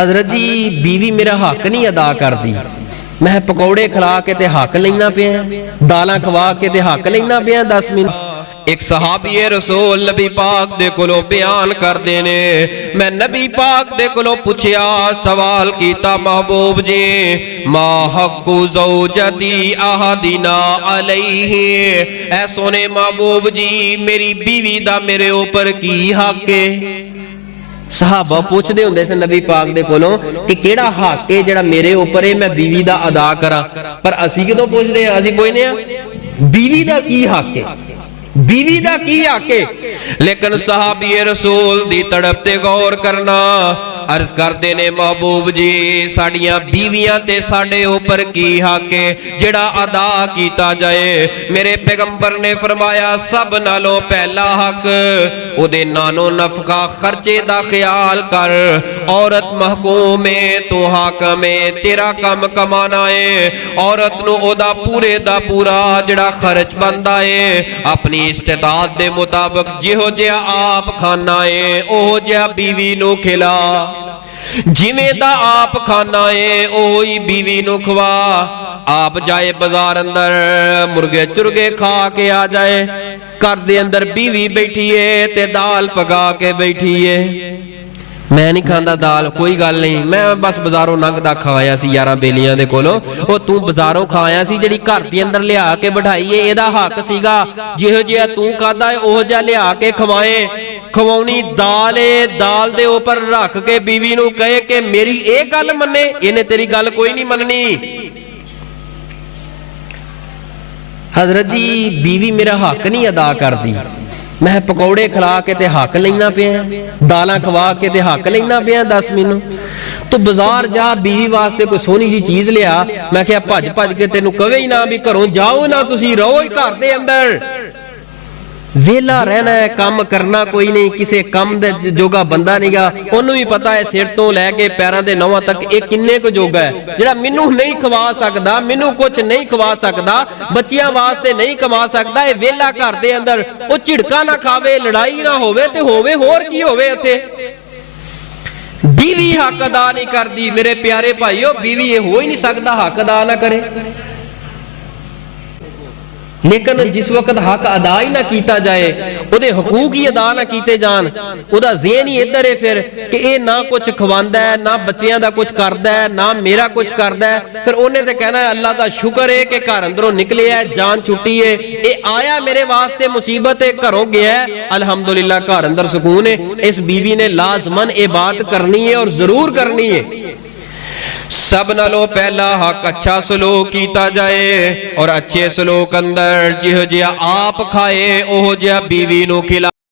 हजरत जी बीवी मेरा हक नहीं अदा करती, मैं पकौड़े खिला के ते हक लेना पिया, दालां खवा के ते हक लेना पिया 10 मिनट। एक सहाबी रसूल नबी पाक दे कोलों बयान करदे ने, मैं नबी पाक दे कोलों पुछया, सवाल कीता महबूब जी मा हक्कु ज़ौजती अहदिना अलैहि, ऐ सोने महबूब जी मेरी बीवी दा मेरे ऊपर की हक है। सहाबा पूछते होंदे से नबी पाक दे कोलों कि केड़ा हक है जेड़ा मेरे ऊपर है मैं बीवी दा अदा करा, पर असी कदों पूछदे हां, असी पुछदे हां बीवी दा की हक है, बीवी दा की हक है। लेकिन सहाबी रसूल दी तड़प ते गौर करना, अर्ज करते ने महबूब जी साड़ियां बीवियां ते साडे ऊपर की हक है जेड़ा अदा कीता जाए। मेरे पैगंबर ने फरमाया सब नालों पहला हक ओदे नानो नफका खर्चे दा ख्याल कर, औरत महकूम है तू हाकम है, तेरा कम कमाना है, औरत नू ओदा पूरे दा पूरा जेड़ा खर्च बनदा है अपनी इस्तेताअत दे मुताबिक जिहो जिहा आप खाना है ओहो जिहा बीवी नू खिला, जिवें दा आप खाना है ओही बीवी नू खवा। आप जाए बाजार अंदर मुर्गे चुरगे खा के आ जाए, घर दे अंदर बीवी बैठी है ते दाल पका के बैठी है, मैं नहीं खांदा दाल, कोई गल नहीं, मैं बस बाजारों लंघदा खाया सी यारां बेलियां दे कोलों, ओ तू बाजारों खाया सी जेड़ी घर दे अंदर लिया के बिठाई है एदा हक सीगा जिहो जिहा तू खादा है ओहो जिहा लिया के खवाए। खवाउणी दाल है, दाल दे ऊपर रख के बीवी नू कहे कि मेरी ए गल मन्ने, इन्हें तेरी गल कोई नहीं मननी। हजरत जी बीवी मेरा हक नहीं अदा करती, मैं पकौड़े खिला के ते हक लेना पिया, दालां खवा के ते हक लेना पिया 10 मिनट। तो बाजार जा बीवी वास्ते कोई सोहनी जी चीज लिया, मैं क्या भज भज के तेनू कवे ही ना भी घरों जाओ ना, तुसी रहो ही घर दे अंदर, वेला रहना है, काम करना कोई नहीं, किसी काम दे जोगा बंदा नहीं गा, ओनू भी पता है सिर तो लैके पैरों के नौवां तक एक किन्ने को जोगा है जेड़ा मैनू नहीं खवा सकदा, मैनू कुछ नहीं खवा सकदा, बच्चियां वास्ते नहीं कमा सकदा, ये वेला घर दे अंदर वो झिड़का ना खावे, लड़ाई ना होवे ते होवे होर की होवे उत्थे। बीवी हक अदा नहीं करती मेरे प्यारे भाईओ, बीवी ये हो ही नहीं सकता हक अदा ना करे। लेकिन जिस वक्त हक अदा ही ना किया जाए, उहदे हकूक ही अदा ना किए जान, उहदा ज़हन ही इधर है फिर कि ये ना कुछ खवांदा है, ना बच्चियां दा कुछ करदा है, ना मेरा कुछ करदा है, फिर उन्हें तो कहना है अल्लाह का शुक्र है कि घर अंदरों निकले है, जान छुट्टी है, ये आया मेरे वास्ते मुसीबत है, घरों गया है, अल्हम्दुलिल्लाह घर अंदर सुकून है। इस बीवी ने लाजमन ये बात करनी है और जरूर करनी है। सब नालों पहला हक अच्छा सलूक कीता जाए, और अच्छे सलूक अंदर जिहो जिहा आप खाए ओहो जिहा बीवी नू खिला।